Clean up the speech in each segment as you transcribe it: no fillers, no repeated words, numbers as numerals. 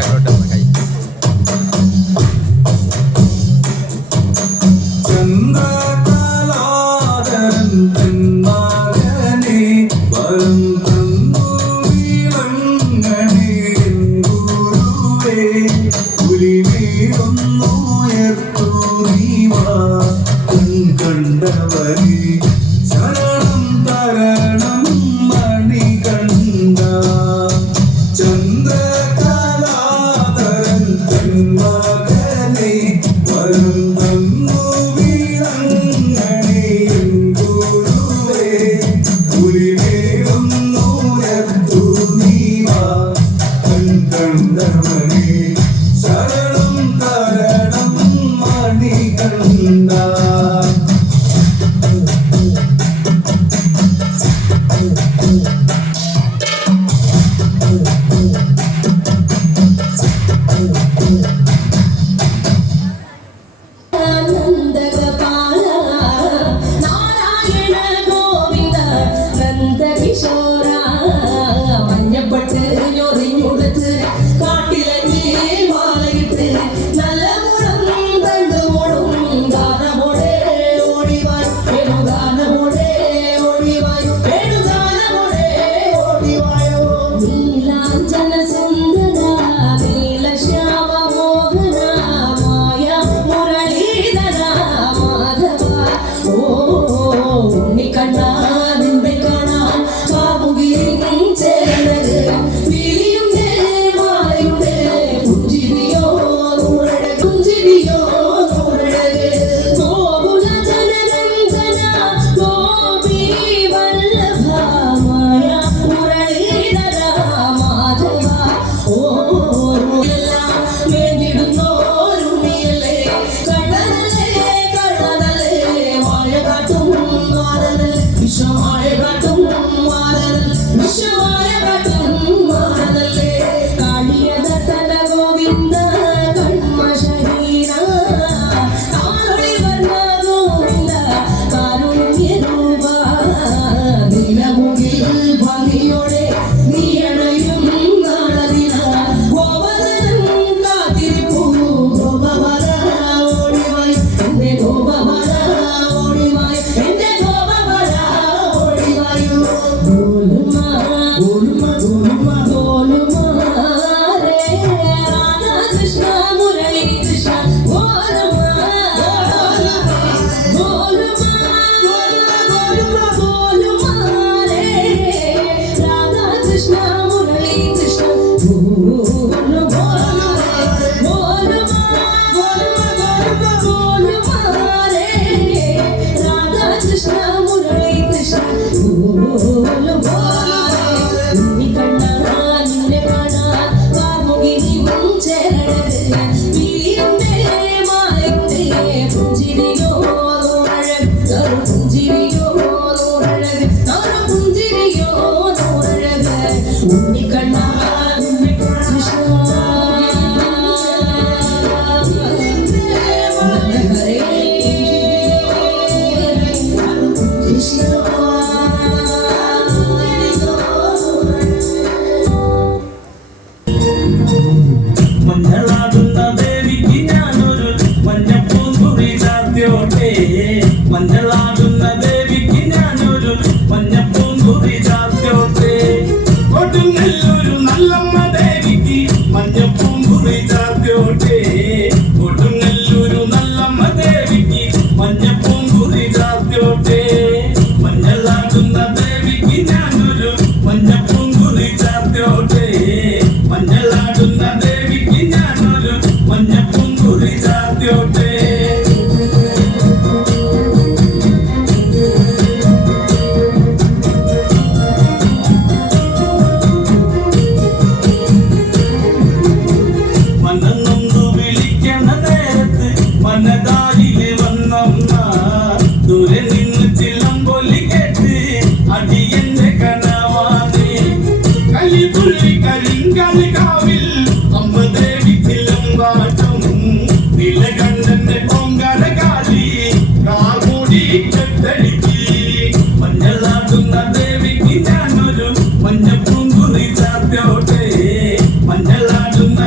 ബാക്കിലോട്ട് കൈ മഞ്ഞപ്പൂങ്കുറി ചാർത്തോട്ടെ മഞ്ഞളാടുന്ന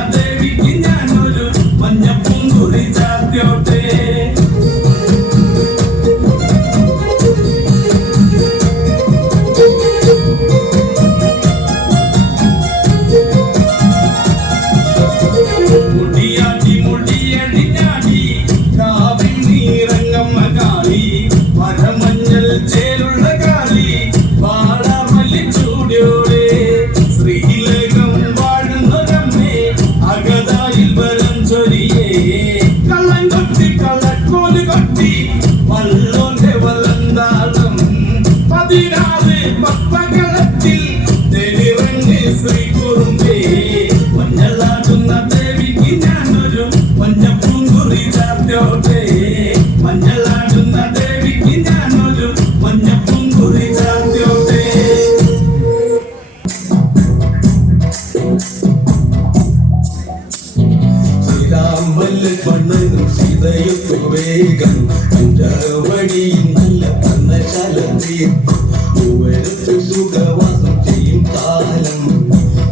മണ്ണനും സീതയൊക്കെ വേഗം പഞ്ചവടിയിൽ നല്ല പന്നശാല തീർക്കും പൂവരത്ത് സുഖവാസം ചെയ്യും കാലം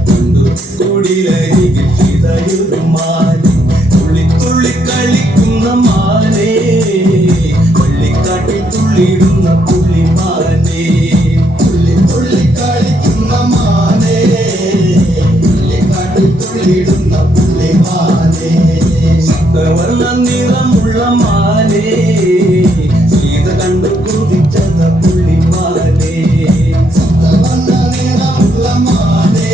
കൊണ്ടു കൊടിലരികിൽ സീതയൊരു മാനെ തുള്ളി തുള്ളി കളിക്കുന്ന മാനേ വള്ളിക്കാട്ടിൽ തുള്ളിയിടുന്ന പുള്ളിമാനേ തുള്ളി തുള്ളി കളിക്കുന്ന മാനേ വള്ളിക്കാട്ടിൽ തുള്ളിയിടുന്ന പുള്ളിമാനേ സപ്തവർണ്ണ നിറമുള്ള മാനേ സീത കണ്ടു കുതിച്ചത പുള്ളിമാനേ സപ്തവർണ്ണ നിറമുള്ള മാനേ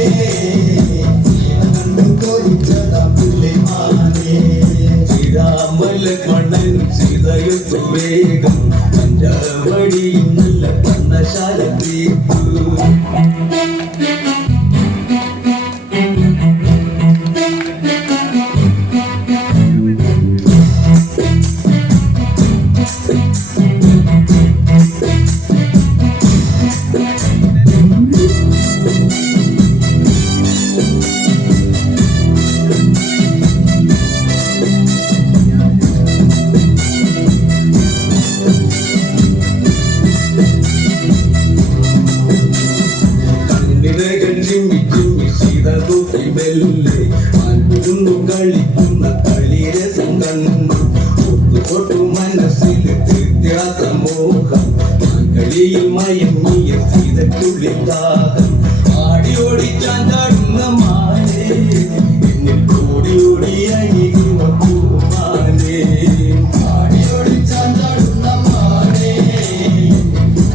സീത കണ്ടു കുതിച്ചത പുള്ളിമാനേ ശ്രീരാമ ലക്ഷ്മണനും സീതയൊക്കെ വേഗം പഞ്ചവടിയിൽ നല്ല പന്നശാല തീർത്തു കളിക്കുന്ന കളിരസം കണ്ടു ഒത്തുകൊട്ടു മനസ്സിൽ തീർത്ഥാസമോഹം കളിയിൽ മയങ്ങിയ സീതയ്ക്കുള്ളിൽ ദാഹം ആടി ഓടിച്ചാൻ ചാടുന്ന മാനേ എന്നിൽ ഓടി ഓടി അണിയുന്ന പൂമാനേ ആടി ഓടിച്ചാൻ ചാടുന്ന മാനേ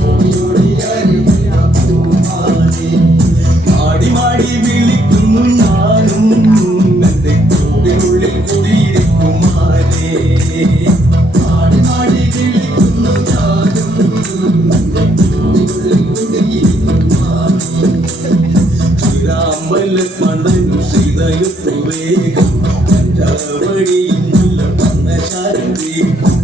ഓടി ഓടി അണിയുന്ന പൂമാനേ മാടി മാടി വിളിക്കുന്നു ഞാനും എന്റെ കൂടിനുള്ളിൽ കുടിയിരിക്കും മാനേ മാടി മാടി വിളിക്കുന്നു ഞാനും എന്റെ കൂടിനുള്ളിൽ കുടിയിരിക്കും മാനേ ശ്രീരാമ ലക്ഷ്മണനും സീതയൊക്കെ വേഗം പഞ്ചവടിയിൽ നല്ല പന്നശാല തീർക്കും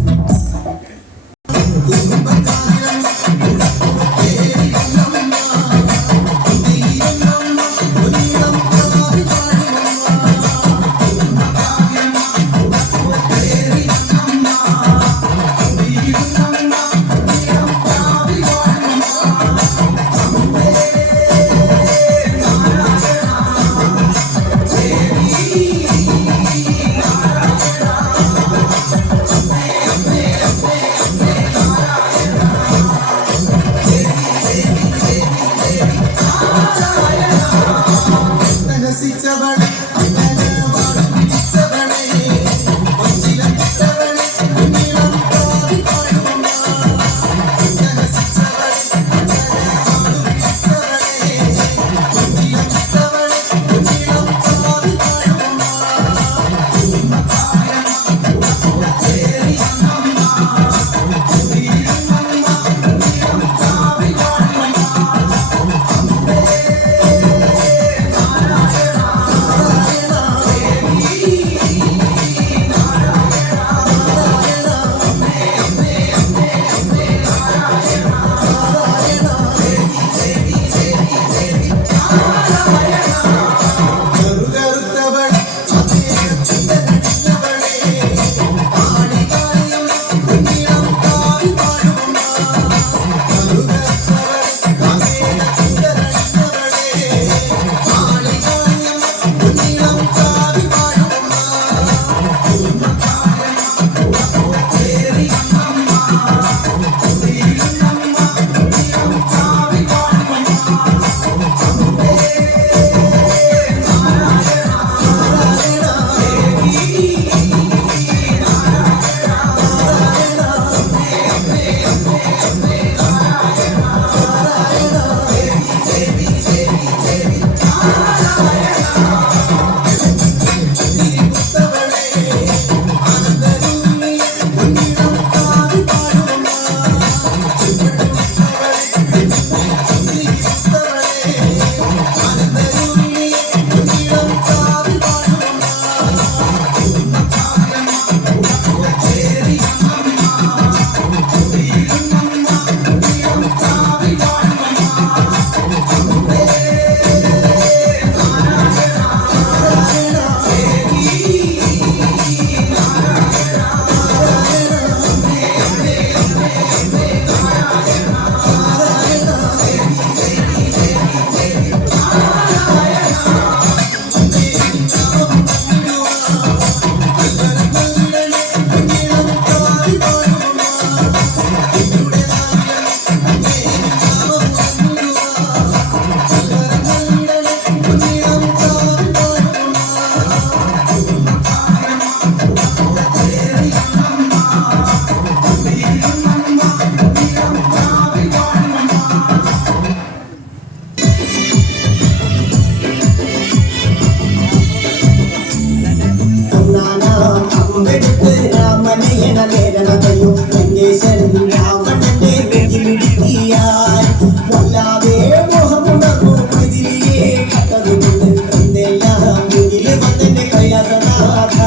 വന്നെന്റെ കൈലാസനാഥ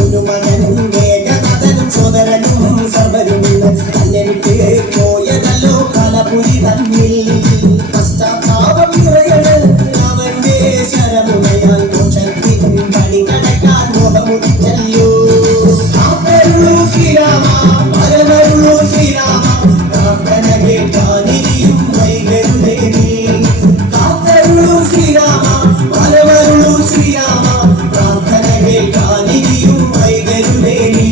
ഒരു മകനും ഏകനാഥനും സോദരനും സർവരും തന്നെ വിട്ട് പോയതല്ലോ കലപുരി തന്നിൽ പശ്ചാത്താപം നിറയണ് അവന്റെ ശരമുനയാൽ മോക്ഷത്തിൻ പടി കടക്കാൻ മോഹമുടിച്ചല്ലോ ശ്രീരാമ പരമരുളൂ ശ്രീരാമ പ്രാർത്ഥന കേൾക്കാനിരിയും വൈകരുതേ നീ കാത്തരുളൂ ശ്രീരാമ പരമരുളൂ ശ്രീരാമ പ്രാർത്ഥന കേൾക്കാനിരിയും വൈകരുതേ നീ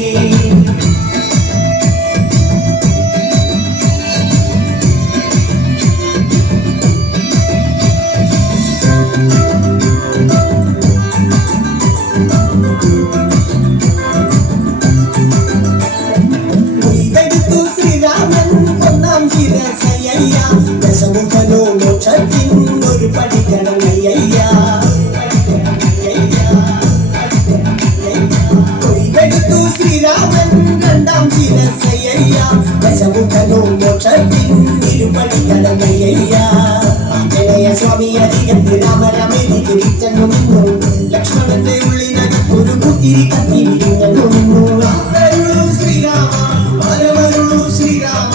ദശമുഖനോ മോക്ഷത്തിൻ ഒരു പഠിക്കണമയ്യ കൊയ്തെടുത്തു ശ്രീരാമൻ രണ്ടാം ശിരസയ്യ ദശമുഖനോ മോക്ഷത്തിൻ ഇരു പഠിക്കണമയ്യ ആഞ്ജനേയ സ്വാമി അരികത്ത് രാമരാമേരി തിരിച്ചെന്നു നിന്നു ലക്ഷ്മണന്റെ ഉള്ളിനകത്തൊരു കുത്തിരി കത്തിരിഞ്ഞു നിന്നു ശ്രീരാമ പരമരുളൂ ശ്രീരാമ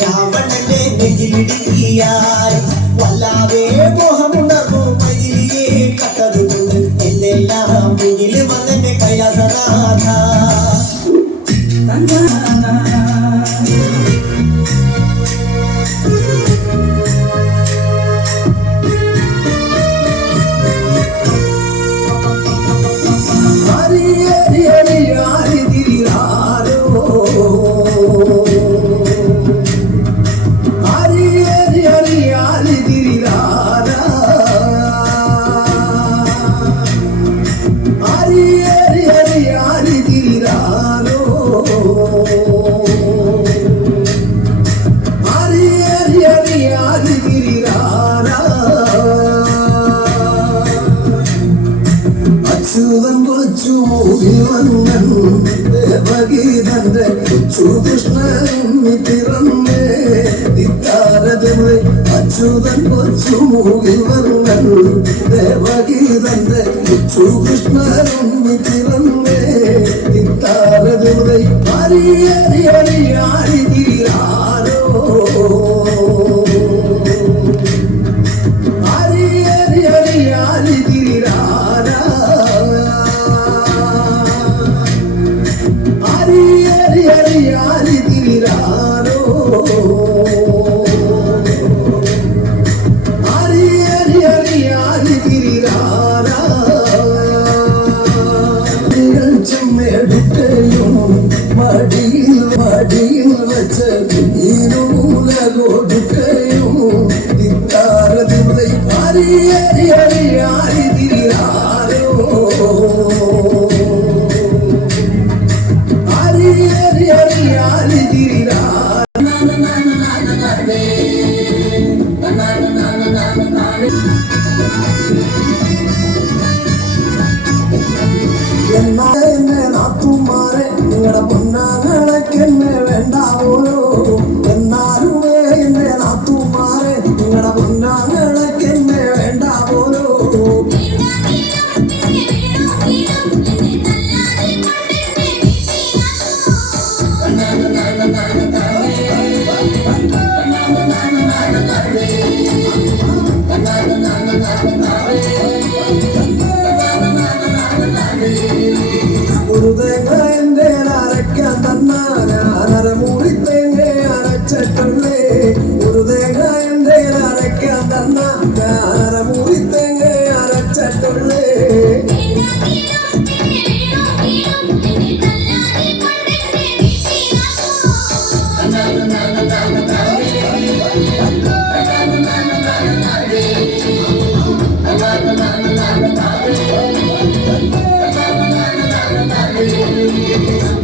രാവണന്റെ നെഞ്ചിലിടുക്കിയായി വല്ലാതെ മോഹമുണർന്നു മതിലിയെ കട്ടതുകൊണ്ട് എന്നെല്ലാം മുന്നിൽ വന്നെന്റെ കൈലാസനാഥ അച്യുതൻ കൊച്ചു മൂവിൽ വന്നൻ ദേവഗീതന്റെ കൊച്ചു കൃഷ്ണൻ പിറന്നേ ഇത്താരതമേ അച്യുതൻ കൊച്ചു മൂവിൽ വന്നൻ ദേവഗീതന്റെ കൊച്ചു കൃഷ്ണൻ പിറന്നേ ഇത്താരതമേ ഹരി ഹരി ഹരി ഹരി തിരിയാരോ ഹരി ഹരി ഹരി ഹരി തിരിയാരാ ഹരി ഹരി ഹരി ഹരി തിരിയാരോ ഹരി ഹരി ഹരി ഹരി തിരിയാരാ ചെമ്മേടുക്കയും മടിയിൽ മടിയിൽ വെച്ച നീനൂല കൊടുക്കയും ഇത്താരതിമുതൽ ഹരി ഹരി ഹരി ഹരി തിരിയാരോ ഹരി ഹരി ഹരി ഹരി തിരിയാ എന്നെ നാത്തുമാരെ നിങ്ങളുടെ പൊന്നാങ്ങളൊക്കെന്നെ വേണ്ട പോലോ എന്നാലുമേ എന്നെ നാത്തുമാരെ നിങ്ങളുടെ പൊന്നാങ്ങളൊക്കെന്നെ വേണ്ട പോലോ ഒരു തേങ്ങ എന്റെ അരയ്ക്കാൻ തന്നാ ഞാനരമൂടി തേങ്ങ അരച്ചിട്ടുള്ളേ ഒരു തേങ്ങ എന്റെ അരയ്ക്കാൻ തന്നാ ഞാനരമൂടി തേങ്ങ അരച്ചിട്ടുള്ളേ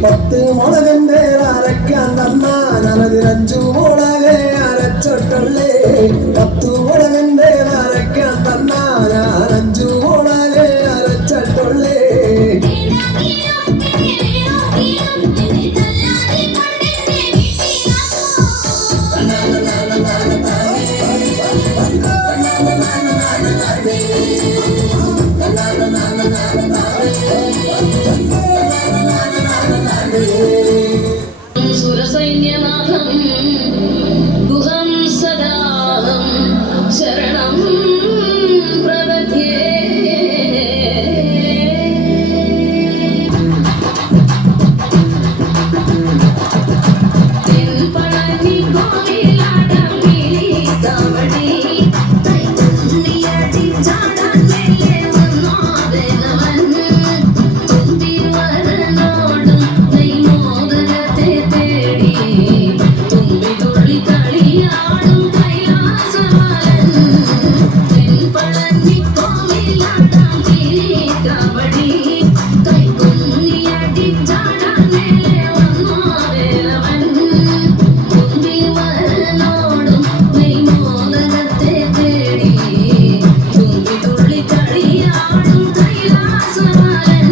പത്ത് മുളകന്റെ അരയ്ക്കാൻ തന്നാ ഞാനതിനഞ്ചു മുളകെ അരച്ചിട്ടുള്ളേ 10 മുളകന്റെ അരയ്ക്കാൻ തന്നാ ഞാൻ സുരസൈന്യനാഥം ഗുഹം സദാഹം ശരണം പ്രപദ്യേ. തെൻപഴനി കോവിലാടം കിളിക്കാവടി കൈകുന്നിയടി ചാടാൻ മേലെ വന്നോതെനവൻ തുമ്പിവരനോടും നെയ്മോദകത്തെ തേടി തുമ്പി തുള്ളി കളിയാടും കൈലാസവാലൻ. തെൻപഴനി കോവിലാടം കിളിക്കാവടി കൈകുന്നിയടി ചാടാൻ മേലെ വന്നോതെനവൻ തുമ്പിവരനോടും നെയ്മോദകത്തെ തേടി തുമ്പി തുള്ളി കളിയാടും കൈലാസവാലൻ.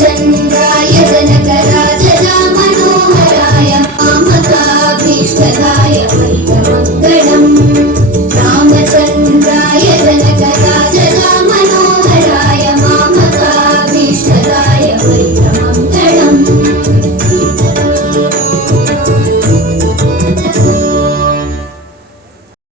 ചന്ദ്രായ ജനകരാജരാമനോഹരായ മാമകാഭീഷ്ടരായ വൈകമംഗളം.